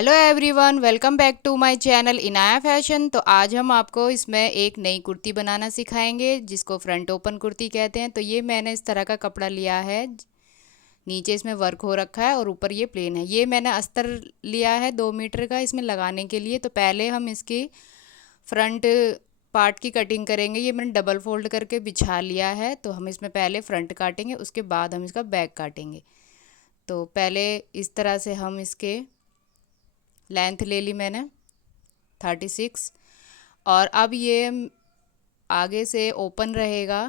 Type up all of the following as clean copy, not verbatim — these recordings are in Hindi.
Hello everyone, welcome back to my channel Inaya fashion. तो आज हम आपको इसमें एक नई कुर्ती बनाना सिखाएंगे जिसको फ्रंट ओपन कुर्ती कहते हैं। तो ये मैंने इस तरह का कपड़ा लिया है, नीचे इसमें वर्क हो रखा है और ऊपर ये प्लेन है। ये मैंने अस्तर लिया है 2 मीटर का इसमें लगाने के लिए। तो पहले हम इसकी फ्रंट पार्ट की कटिंग करेंगे। ये मैंने डबल फोल्ड करके बिछा लिया है। तो हम इसमें पहले फ्रंट काटेंगे, उसके बाद हम इसका बैक काटेंगे। तो पहले इस तरह से हम इसके लेंथ ले ली मैंने 36। और अब ये आगे से ओपन रहेगा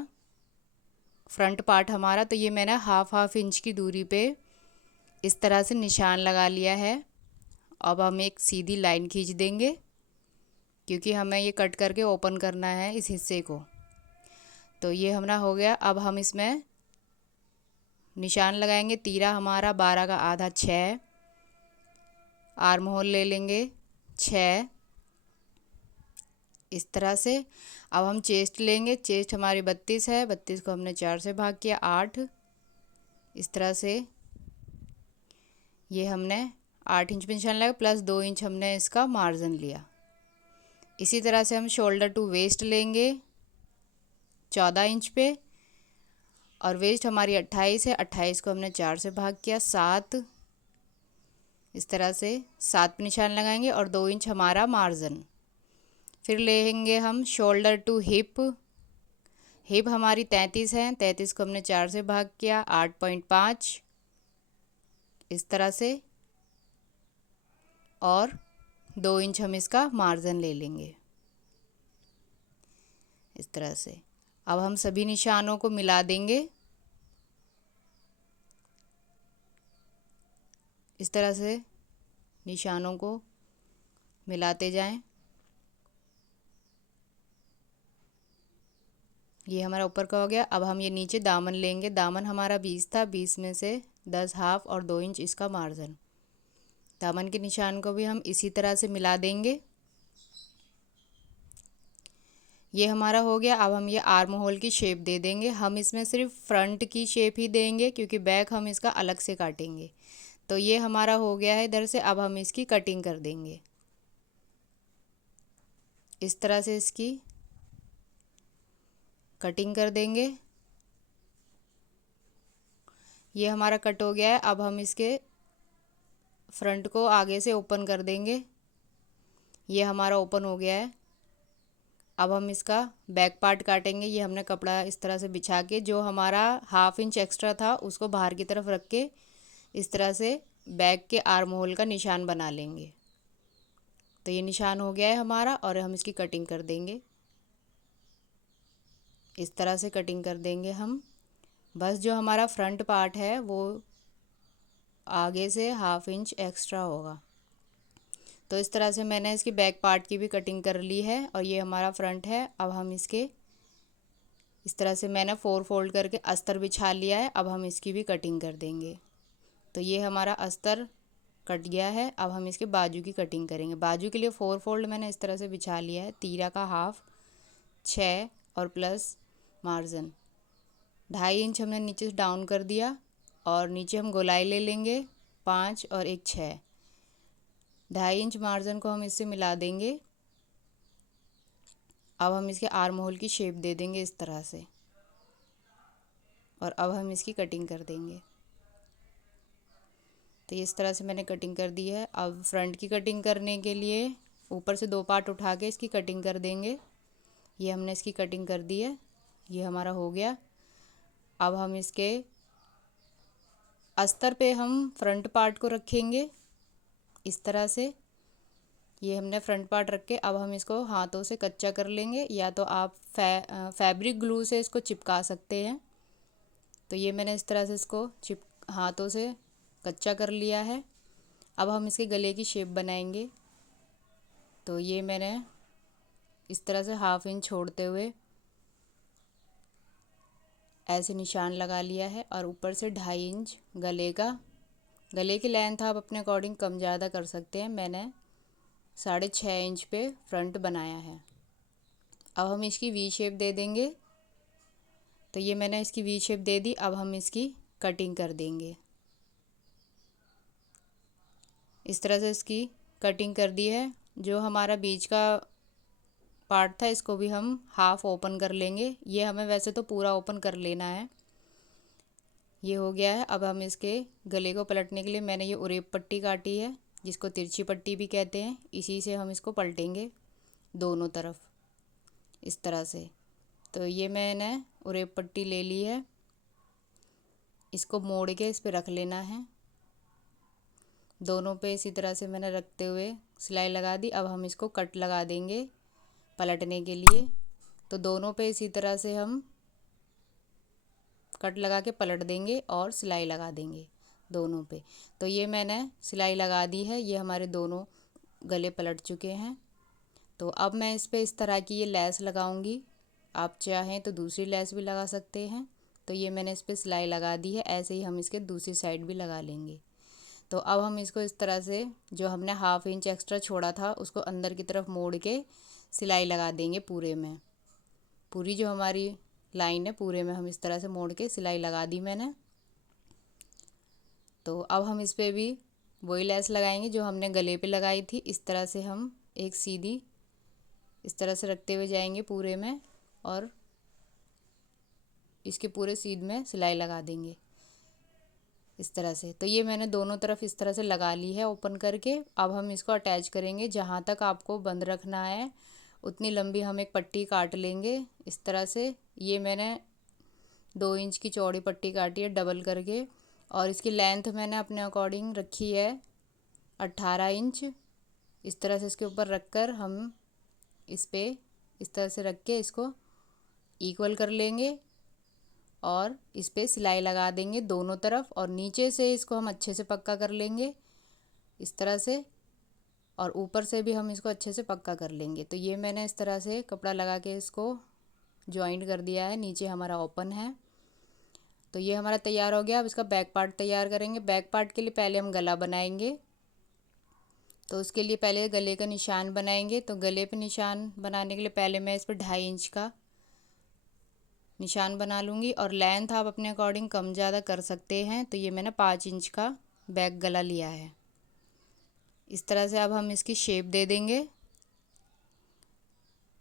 फ्रंट पार्ट हमारा। तो ये मैंने हाफ इंच की दूरी पे इस तरह से निशान लगा लिया है। अब हम एक सीधी लाइन खींच देंगे क्योंकि हमें ये कट करके ओपन करना है इस हिस्से को। तो ये हमारा हो गया। अब हम इसमें निशान लगाएंगे। तीरा हमारा 12 का आधा 6, आर्म होल ले लेंगे 6 इस तरह से। अब हम चेस्ट लेंगे। चेस्ट हमारी 32 है, 32 को हमने 4 से भाग किया 8 इस तरह से। ये हमने 8 इंच पे निशान लगाया, प्लस 2 इंच हमने इसका मार्जिन लिया। इसी तरह से हम शोल्डर टू वेस्ट लेंगे 14 इंच पे, और वेस्ट हमारी 28 है, 28 को हमने 4 से भाग किया 7 इस तरह से। 7 पे निशान लगाएंगे और 2 इंच हमारा मार्जिन। फिर लेंगे हम शोल्डर टू हिप। हिप हमारी 33 है, 33 को हमने 4 से भाग किया 8.5 इस तरह से, और 2 इंच हम इसका मार्जिन ले लेंगे इस तरह से। अब हम सभी निशानों को मिला देंगे इस तरह से, निशानों को मिलाते जाएं। ये हमारा ऊपर का हो गया। अब हम ये नीचे दामन लेंगे। दामन हमारा 20 था, 20 में से 10 हाफ और 2 इंच इसका मार्जिन। दामन के निशान को भी हम इसी तरह से मिला देंगे। ये हमारा हो गया। अब हम ये आर्म होल की शेप दे देंगे। हम इसमें सिर्फ फ्रंट की शेप ही देंगे क्योंकि बैक हम इसका अलग से काटेंगे। तो ये हमारा हो गया है इधर से। अब हम इसकी कटिंग कर देंगे इस तरह से, इसकी कटिंग कर देंगे। ये हमारा कट हो गया है। अब हम इसके फ्रंट को आगे से ओपन कर देंगे। ये हमारा ओपन हो गया है। अब हम इसका बैक पार्ट काटेंगे। ये हमने कपड़ा इस तरह से बिछा के, जो हमारा हाफ इंच एक्स्ट्रा था उसको बाहर की तरफ रख के इस तरह से बैक के आर्म होल का निशान बना लेंगे। तो ये निशान हो गया है हमारा, और हम इसकी कटिंग कर देंगे इस तरह से। कटिंग कर देंगे हम। बस जो हमारा फ्रंट पार्ट है वो आगे से हाफ इंच एक्स्ट्रा होगा। तो इस तरह से मैंने इसकी बैक पार्ट की भी कटिंग कर ली है, और ये हमारा फ्रंट है। अब हम इसके इस तरह से मैंने 4 फोल्ड करके अस्तर बिछा लिया है। अब हम इसकी भी कटिंग कर देंगे। तो ये हमारा अस्तर कट गया है। अब हम इसके बाजू की कटिंग करेंगे। बाजू के लिए 4 फोल्ड मैंने इस तरह से बिछा लिया है। तीरा का हाफ 6 और प्लस मार्जिन 2.5 इंच हमने नीचे से डाउन कर दिया, और नीचे हम गोलाई ले लेंगे 5 और एक 6। 2.5 इंच मार्जिन को हम इससे मिला देंगे। अब हम इसके आर्म होल की शेप दे देंगे इस तरह से, और अब हम इसकी कटिंग कर देंगे। तो इस तरह से मैंने कटिंग कर दी है। अब फ्रंट की कटिंग करने के लिए ऊपर से 2 पार्ट उठा के इसकी कटिंग कर देंगे। ये हमने इसकी कटिंग कर दी है। ये हमारा हो गया। अब हम इसके अस्तर पे हम फ्रंट पार्ट को रखेंगे इस तरह से। ये हमने फ्रंट पार्ट रख के अब हम इसको हाथों से कच्चा कर लेंगे, या तो आप फैब्रिक ग्लू से इसको चिपका सकते हैं। तो ये मैंने इस तरह से इसको हाथों से कच्चा कर लिया है। अब हम इसके गले की शेप बनाएंगे। तो ये मैंने इस तरह से हाफ इंच छोड़ते हुए ऐसे निशान लगा लिया है, और ऊपर से 2.5 इंच गले की लेंथ आप अपने अकॉर्डिंग कम ज़्यादा कर सकते हैं। मैंने 6.5 इंच पे फ्रंट बनाया है। अब हम इसकी वी शेप दे देंगे। तो ये मैंने इसकी वी शेप दे दी। अब हम इसकी कटिंग कर देंगे इस तरह से। इसकी कटिंग कर दी है। जो हमारा बीच का पार्ट था इसको भी हम हाफ ओपन कर लेंगे। ये हमें वैसे तो पूरा ओपन कर लेना है। ये हो गया है। अब हम इसके गले को पलटने के लिए मैंने ये उरेप पट्टी काटी है, जिसको तिरछी पट्टी भी कहते हैं। इसी से हम इसको पलटेंगे दोनों तरफ इस तरह से। तो ये मैंने उरेप पट्टी ले ली है, इसको मोड़ के इस पे रख लेना है। दोनों पे इसी तरह से मैंने रखते हुए सिलाई लगा दी। अब हम इसको कट लगा देंगे पलटने के लिए। तो दोनों पे इसी तरह से हम कट लगा के पलट देंगे और सिलाई लगा देंगे दोनों पे। तो ये मैंने सिलाई लगा दी है। ये हमारे दोनों गले पलट चुके हैं। तो अब मैं इस पे इस तरह की ये लेस लगाऊंगी। आप चाहें तो दूसरी लेस भी लगा सकते हैं। तो ये मैंने इस पे सिलाई लगा दी है। ऐसे ही हम इसके दूसरी साइड भी लगा लेंगे। तो अब हम इसको इस तरह से जो हमने हाफ इंच एक्स्ट्रा छोड़ा था उसको अंदर की तरफ मोड़ के सिलाई लगा देंगे पूरे में। पूरी जो हमारी लाइन है पूरे में हम इस तरह से मोड़ के सिलाई लगा दी मैंने। तो अब हम इस पे भी वही लेस लगाएंगे जो हमने गले पे लगाई थी। इस तरह से हम एक सीधी इस तरह से रखते हुए जाएंगे पूरे में और इसके पूरे सीध में सिलाई लगा देंगे इस तरह से। तो ये मैंने दोनों तरफ इस तरह से लगा ली है ओपन करके। अब हम इसको अटैच करेंगे। जहाँ तक आपको बंद रखना है उतनी लंबी हम एक पट्टी काट लेंगे इस तरह से। ये मैंने 2 इंच की चौड़ी पट्टी काटी है डबल करके, और इसकी लेंथ मैंने अपने अकॉर्डिंग रखी है 18 इंच। इस तरह से इसके ऊपर रख कर हम इस पे इस तरह से रख के इसको इक्वल कर लेंगे और इस पे सिलाई लगा देंगे दोनों तरफ। और नीचे से इसको हम अच्छे से पक्का कर लेंगे इस तरह से, और ऊपर से भी हम इसको अच्छे से पक्का कर लेंगे। तो ये मैंने इस तरह से कपड़ा लगा के इसको जॉइंट कर दिया है। नीचे हमारा ओपन है। तो ये हमारा तैयार हो गया। अब इसका बैक पार्ट तैयार करेंगे। बैक पार्ट के लिए पहले हम गला बनाएंगे। तो उसके लिए पहले गले का निशान बनाएंगे। तो गले पे निशान बनाने के लिए पहले मैं इस पर 2.5 इंच का निशान बना लूँगी, और लेंथ आप अपने अकॉर्डिंग कम ज़्यादा कर सकते हैं। तो ये मैंने 5 इंच का बैक गला लिया है इस तरह से। अब हम इसकी शेप दे देंगे।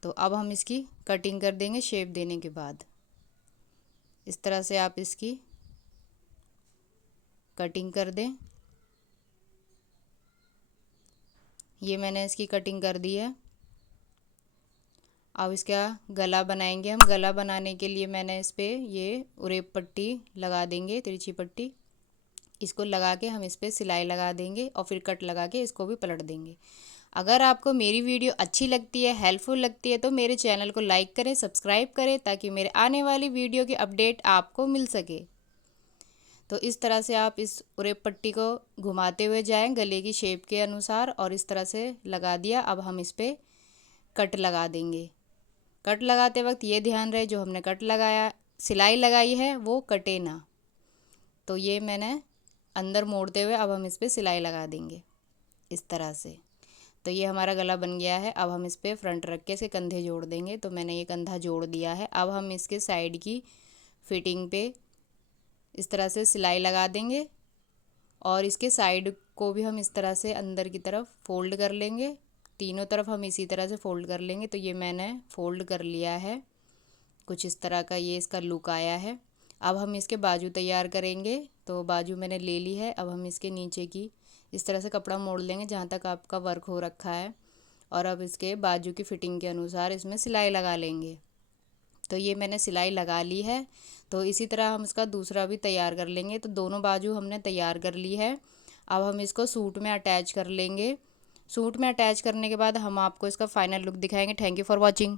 तो अब हम इसकी कटिंग कर देंगे। शेप देने के बाद इस तरह से आप इसकी कटिंग कर दें। ये मैंने इसकी कटिंग कर दी है। अब इसका गला बनाएंगे हम। गला बनाने के लिए मैंने इस पे ये उरेप पट्टी लगा देंगे, तिरछी पट्टी। इसको लगा के हम इस पे सिलाई लगा देंगे और फिर कट लगा के इसको भी पलट देंगे। अगर आपको मेरी वीडियो अच्छी लगती है, हेल्पफुल लगती है, तो मेरे चैनल को लाइक करें, सब्सक्राइब करें, ताकि मेरे आने वाली वीडियो की अपडेट आपको मिल सके। तो इस तरह से आप इस उरेप पट्टी को घुमाते हुए जाएं गले की शेप के अनुसार, और इस तरह से लगा दिया। अब हम इस पर कट लगा देंगे। कट लगाते वक्त ये ध्यान रहे जो हमने कट लगाया सिलाई लगाई है वो कटे ना। तो ये मैंने अंदर मोड़ते हुए अब हम इस पर सिलाई लगा देंगे इस तरह से। तो ये हमारा गला बन गया है। अब हम इस पर फ्रंट रख के इसके कंधे जोड़ देंगे। तो मैंने ये कंधा जोड़ दिया है। अब हम इसके साइड की फिटिंग पे इस तरह से सिलाई लगा देंगे, और इसके साइड को भी हम इस तरह से अंदर की तरफ फोल्ड कर लेंगे। तीनों तरफ हम इसी तरह से फोल्ड कर लेंगे। तो ये मैंने फोल्ड कर लिया है। कुछ इस तरह का ये इसका लुक आया है। अब हम इसके बाजू तैयार करेंगे। तो बाजू मैंने ले ली है। अब हम इसके नीचे की इस तरह से कपड़ा मोड़ लेंगे जहाँ तक आपका वर्क हो रखा है, और अब इसके बाजू की फिटिंग के अनुसार इसमें सिलाई लगा लेंगे। तो ये मैंने सिलाई लगा ली है। तो इसी तरह हम इसका दूसरा भी तैयार कर लेंगे। तो दोनों बाजू हमने तैयार कर ली है। अब हम इसको सूट में अटैच कर लेंगे। सूट में अटैच करने के बाद हम आपको इसका फाइनल लुक दिखाएंगे। Thank you for watching.